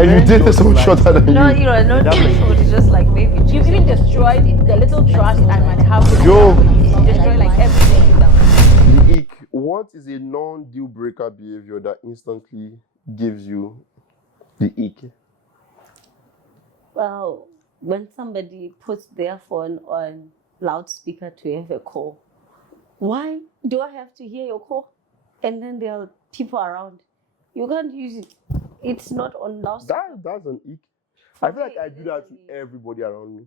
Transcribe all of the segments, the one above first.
And you dated someone shorter than No, you. not too short. It's just like maybe You even destroyed the little trust I might have with Yo. somebody. You destroy like everything. The ick. What is a non-deal breaker behavior that instantly gives you the ick? Well, when somebody puts their phone on loudspeaker to have a call, why do I have to hear your call? And then there are people around. You can't use it. It's not on loudspeaker. That's an ick. I feel like I do that to everybody around me.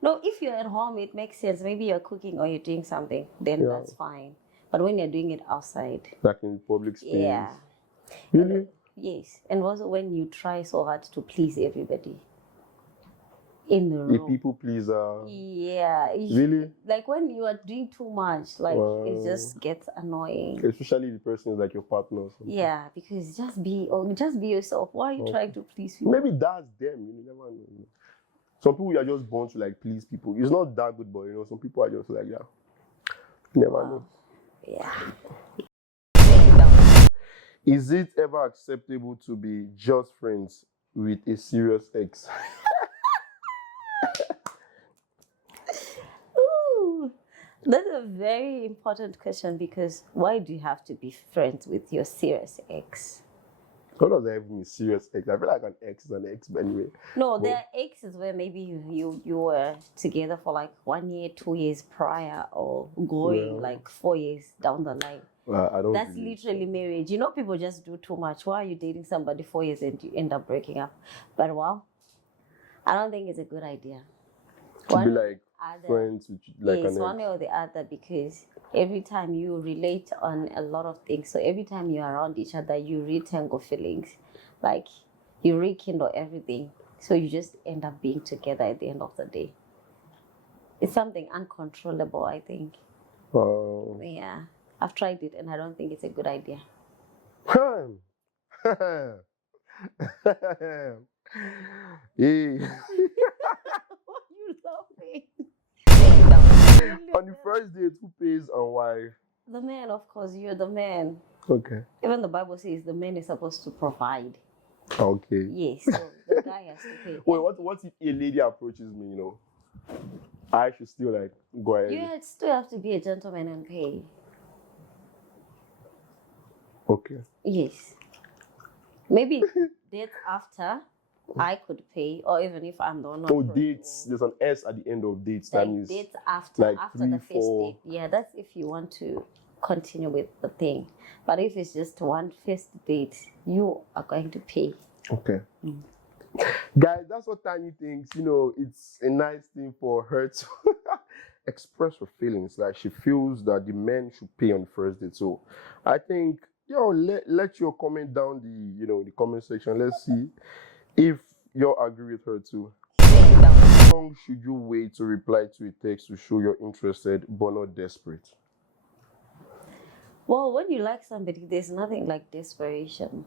No, if you're at home, it makes sense. Maybe you're cooking or you're doing something, then that's fine. But when you're doing it outside, like in public space. Yeah. Really? Yes. And also when you try so hard to please everybody in the room. A people pleaser. Yeah. Really? Like when you are doing too much, like it just gets annoying. Especially the person is like your partner or something. Yeah, because just be yourself. Why are you trying to please people? Maybe that's them. You never know. Some people are just born to like please people. It's not that good, but some people are just like that. You never know. Yeah. Is it ever acceptable to be just friends with a serious ex? Ooh, that's a very important question because why do you have to be friends with your serious ex? What does that even mean, serious ex? I feel like an ex is an ex, but anyway. No, there are exes where maybe you were together for like 1 year, 2 years prior, or going like 4 years down the line. I don't. That's literally marriage. People just do too much. Why are you dating somebody 4 years and you end up breaking up? But well, I don't think it's a good idea. To be like friends with like an ex. One way or the other, because every time you relate on a lot of things, so every time you're around each other, you retangle feelings, like you rekindle everything. So you just end up being together at the end of the day. It's something uncontrollable, I think. Yeah, I've tried it and I don't think it's a good idea. Hey. What are you laughing? On the first date, who pays and why? The man, of course. You're the man. Okay. Even the Bible says the man is supposed to provide. Okay. Yes, so the guy has to pay. Wait, what if a lady approaches me, I should still like go ahead? You still have to be a gentleman and pay. Okay. Yes. Maybe dates after I could pay, or even if I'm the one. Oh, dates. There's an S at the end of dates. That means dates after like after 3, the first 4. date. Yeah, that's if you want to continue with the thing. But if it's just one first date, you are going to pay. Okay. Guys, that's what Tanny thinks. It's a nice thing for her to express her feelings. Like she feels that the men should pay on the first date. So I think, let your comment down the comment section. Let's see if you agree with her too. How long should you wait to reply to a text to show you're interested but not desperate? Well, when you like somebody, there's nothing like desperation.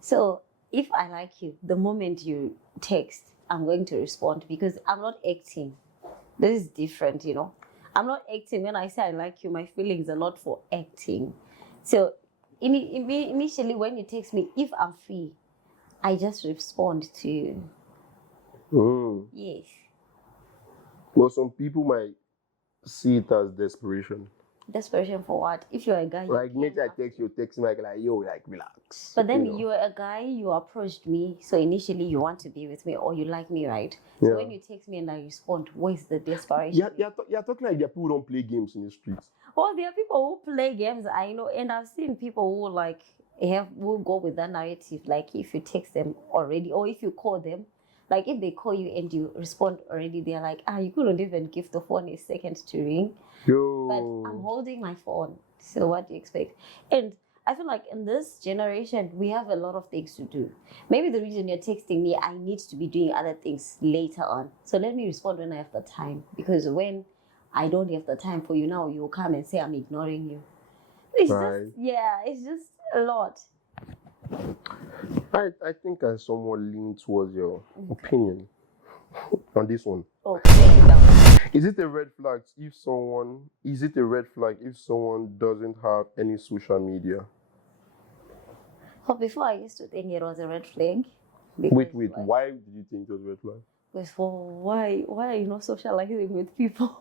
So if I like you, the moment you text, I'm going to respond because I'm not acting. This is different, I'm not acting. When I say I like you, my feelings are not for acting. So initially when you text me, if I'm free, I just respond to you. Yes. Well, some people might see it as desperation. Desperation for what? If you're a guy, like maybe I text you, like yo, like relax. But then you're a guy, you approached me, so initially you want to be with me or you like me, right? So when you text me and I respond, where's the desperation? You're talking like there are people who don't play games in the streets. Well, there are people who play games, I know, and I've seen people who will go with that narrative. Like if you text them already, or if you call them, like if they call you and you respond already, they're like, you couldn't even give the phone a second to ring. Yo. But I'm holding my phone. So what do you expect? And I feel like in this generation, we have a lot of things to do. Maybe the reason you're texting me, I need to be doing other things later on. So let me respond when I have the time. Because when I don't have the time for you now, you'll come and say I'm ignoring you. It's just a lot. I think I somewhat lean towards your opinion on this one. Okay. Is it a red flag if someone doesn't have any social media? Well, before I used to think it was a red flag, Because, Wait. like, Why did you think it was red flag? because why are you not socializing with people?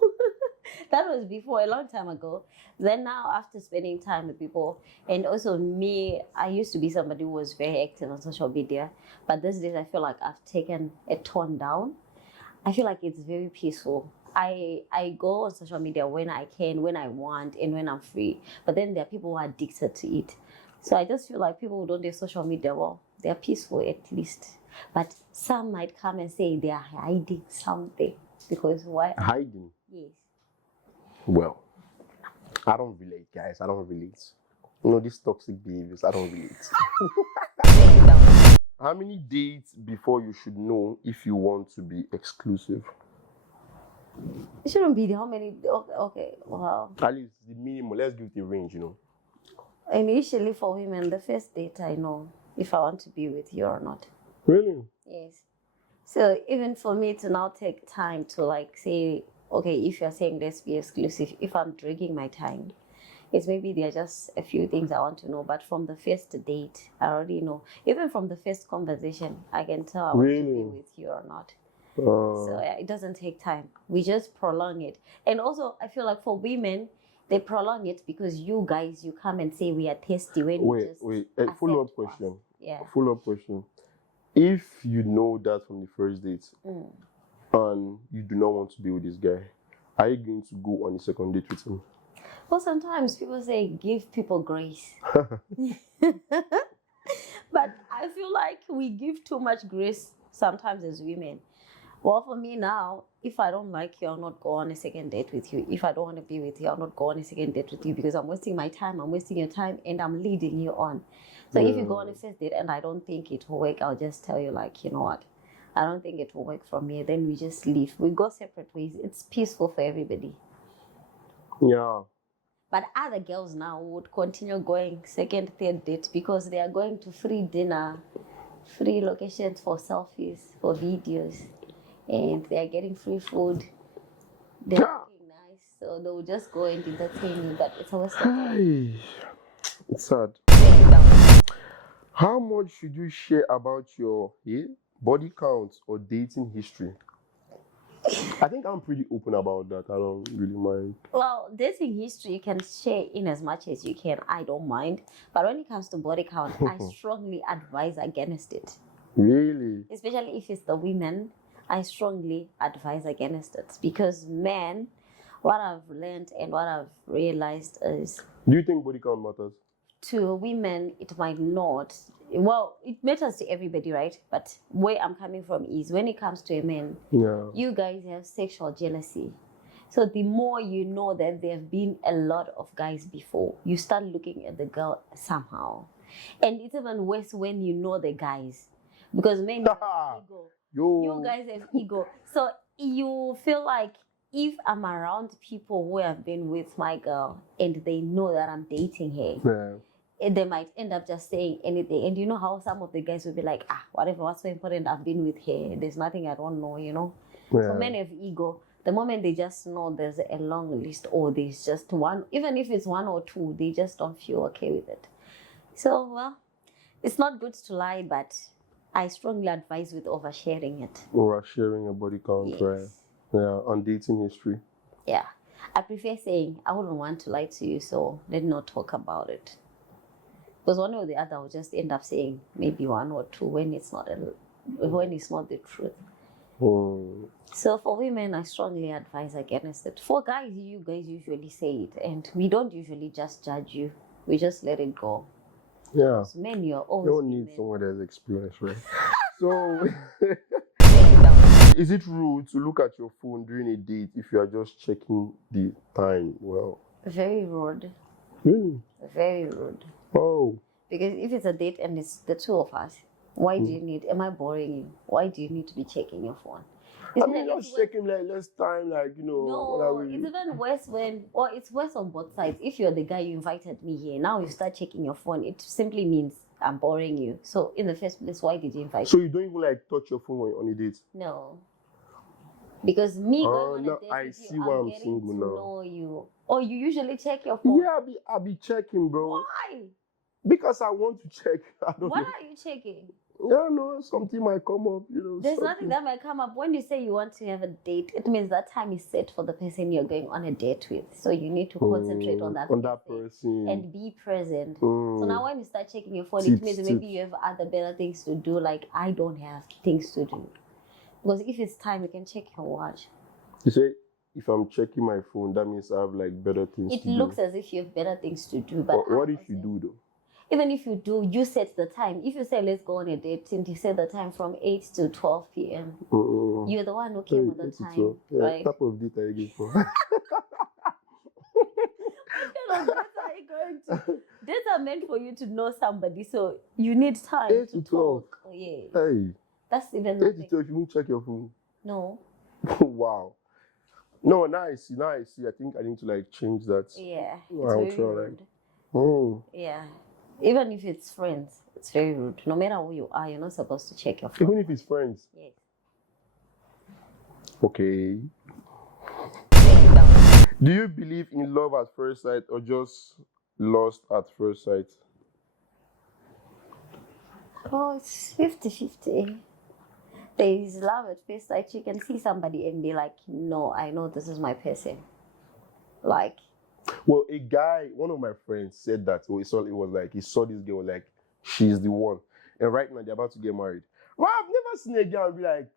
That was before, a long time ago. Then now, after spending time with people, and also me, I used to be somebody who was very active on social media, but these days I feel like I've taken a tone down. I feel like it's very peaceful. I go on social media when I can, when I want, and when I'm free. But then there are people who are addicted to it. So I just feel like people who don't do social media, well, they're peaceful at least. But some might come and say they are hiding something. Because why? Hiding. Yes. Well, I don't relate, guys. I don't relate. You know, these toxic behaviors, I don't relate. How many dates before you should know if you want to be exclusive? It shouldn't be how many. Okay, wow. At least the minimum. Let's give it a range, you know. Initially, for women, the first date I know if I want to be with you or not. Really? Yes. So even for me to now take time to like say, okay, if you're saying let's be exclusive, if I'm dragging my time, it's maybe there are just a few things I want to know. But from the first date, I already know. Even from the first conversation, I can tell I want to be Really? with you or not. So yeah, it doesn't take time. We just prolong it. And also, I feel like for women, they prolong it because you guys, you come and say we are tasty when we just Wait. A follow-up accept question. us. Yeah. Follow-up question. If you know that from the first date and you do not want to be with this guy, are you going to go on a second date with him? Well, sometimes people say give people grace. But I feel like we give too much grace sometimes as women. Well, for me now, if I don't like you, I'll not go on a second date with you. If I don't want to be with you, I'll not go on a second date with you because I'm wasting my time, I'm wasting your time, and I'm leading you on. So if you go on a first date and I don't think it will work, I'll just tell you, like, you know what? I don't think it will work for me. Then we just leave. We go separate ways. It's peaceful for everybody. Yeah. But other girls now would continue going second, third date because they are going to free dinner, free locations for selfies, for videos, and they are getting free food. They're looking nice, so they will just go and entertain you. But it's always Hey, it's sad. How much should you share about your body count or dating history? I think I'm pretty open about that. I don't really mind. Well, dating history you can share in as much as you can. I don't mind. But when it comes to body count, I strongly advise against it. Really? Especially if it's the women, I strongly advise against it. Because men, what I've learned and what I've realized is Do you think body count matters? to women, it might not. Well, it matters to everybody, right? But where I'm coming from is when it comes to a man, you guys have sexual jealousy. So the more you know that there have been a lot of guys before, you start looking at the girl somehow. And it's even worse when you know the guys. Because men have ego. You guys have ego. So you feel like if I'm around people who have been with my girl and they know that I'm dating her, they might end up just saying anything. And you know how some of the guys will be like, whatever, what's so important, I've been with her. There's nothing I don't know, you know. So men have ego. The moment they just know there's a long list or there's just one, even if it's one or two, they just don't feel okay with it. So, well, it's not good to lie, but I strongly advise with oversharing it. Oversharing a body count, Yes. right? Yeah, on dating history. Yeah. I prefer saying, I wouldn't want to lie to you, so let's not talk about it. Because one or the other will just end up saying maybe one or two when it's not the truth. So for women, I strongly advise against it. For guys, you guys usually say it, and we don't usually just judge you. We just let it go. Yeah. So men, you're always. You don't need someone that's experienced, right? So, is it rude to look at your phone during a date if you are just checking the time? Well, very rude. Really? Very rude. Oh. Because if it's a date and it's the two of us, why do you need? Am I boring you? Why do you need to be checking your phone? I mean, just checking like less time, like No, it's even worse it's worse on both sides. If you're the guy you invited me here, now you start checking your phone. It simply means I'm boring you. So in the first place, why did you invite me? So you don't even like touch your phone on a date? No. Because me going on a date I with see you, why I'm I'm getting single to now. know you. Or you usually check your phone. Yeah, I'll be checking, bro. Why? Because I want to check. I don't What know. are you checking? Yeah, no, something might come up, you know. There's something. nothing that might come up. When you say you want to have a date, it means that time is set for the person you're going on a date with. So you need to concentrate on that person and be present. Mm. So now when you start checking your phone, it Tips, means tips. maybe you have other better things to do. Like I don't have things to do. Because if it's time, you can check your watch. You say, if I'm checking my phone, that means I have like better things It to looks do. as if you have better things to do. But What if you do though? even if you do, you set the time. If you say let's go on a date, and you set the time from 8 to 12 p.m. You're the one who came with the time, right? What type of date are you going for? What kind of dates are you going to? Dates are meant for you to know somebody, so you need time 8 to to 12. talk. Oh, yeah. Hey, That's even 8 to nothing. 12, you won't check your phone. No. Wow. No, nice. I think I need to like change that. Yeah. I'll It's try, very like- rude. Oh. Yeah. Even if it's friends, it's very rude. No matter who you are, you're not supposed to check your phone. Even if it's friends. Yes. Okay. Do you believe in love at first sight or just lost at first sight? Oh, it's 50-50. There is love at first sight. You can see somebody and be like, no, I know this is my person. Like, Well, one of my friends said that. Oh, he saw this girl, like, she's the one. And right now they're about to get married. Well, I've never seen a girl be like,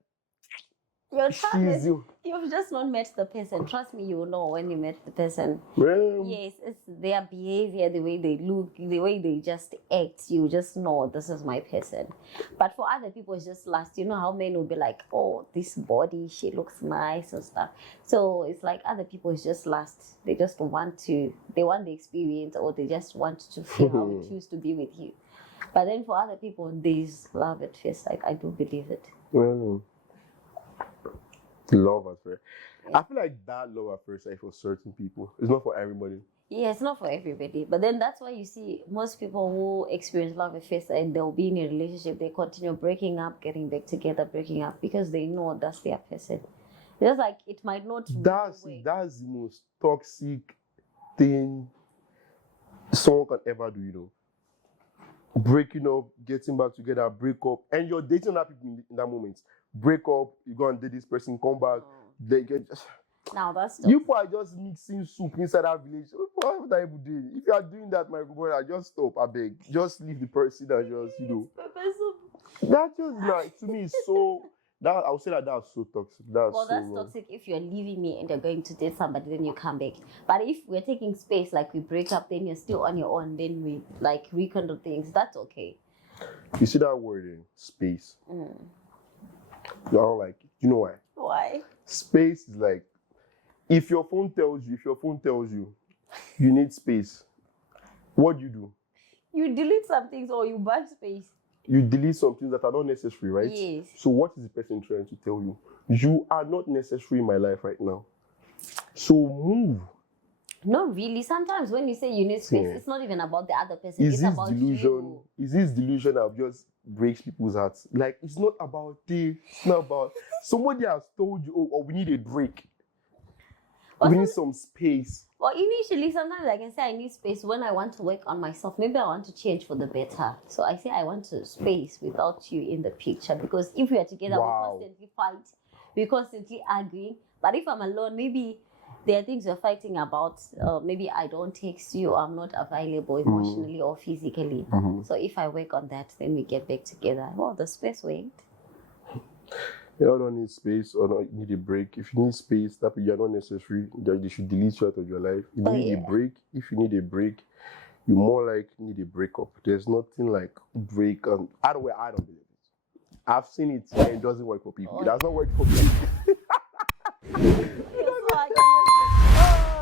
she's the you've just not met the person. Trust me, you will know when you met the person. well, Yes, it's their behavior, the way they look, the way they just act. You just know this is my person. But for other people, it's just lust. You know how men will be like, oh, this body, she looks nice and stuff. So it's like other people, it's just lust. They just want the experience, or they just want to feel how it feels to be with you. But then for other people, there's love at first sight. I do believe it. well, love at first. I feel like that love at first sight for certain people. It's not for everybody. Yeah, it's not for everybody. But then that's why you see most people who experience love at first sight, they'll be in a relationship, they continue breaking up, getting back together, breaking up, because they know that's their person. Just like it might not That's the most toxic thing someone can ever do, you know. Breaking up, getting back together, break up, and you're dating other people in that moment. Break up, you go and date this person, come back, they get just. Now that's You people are just mixing soup inside that village. What are you doing? If you are doing that, my brother, just stop. I beg. Just leave the person and just, you know. That just like to me is so. That I would say that's so toxic. That's toxic if you're leaving me and you're going to date somebody, then you come back. But if we're taking space, like we break up, then you're still on your own, then we like rekindle things, that's okay. You see that word in space? I don't like it. You know why? Why? Space is like, if your phone tells you you need space, what do? You delete some things or you buy space. You delete some things that are not necessary, right? Yes. So what is the person trying to tell you? You are not necessary in my life right now. So move. Not really. Sometimes when you say you need space, it's not even about the other person. Is it's this about delusion? you. Is this delusion that just breaks people's hearts? Like, it's not about this. It's not about somebody has told you, oh, we need a break. We need some space. Well, initially, sometimes I can say I need space when I want to work on myself. Maybe I want to change for the better. So I say I want to space without you in the picture. Because if we are together, we constantly fight. We're constantly arguing. But if I'm alone, maybe there are things we're fighting about. Maybe I don't text you. I'm not available emotionally or physically. So if I work on that, then we get back together. Well, the space went. You don't need space or not need a break. If you need space, that you're not necessary. They should delete you out of your life. If you need a break, if you need a break, you more like need a breakup. There's nothing like break. I don't believe it. I've seen it and it doesn't work for people. It does not work for people.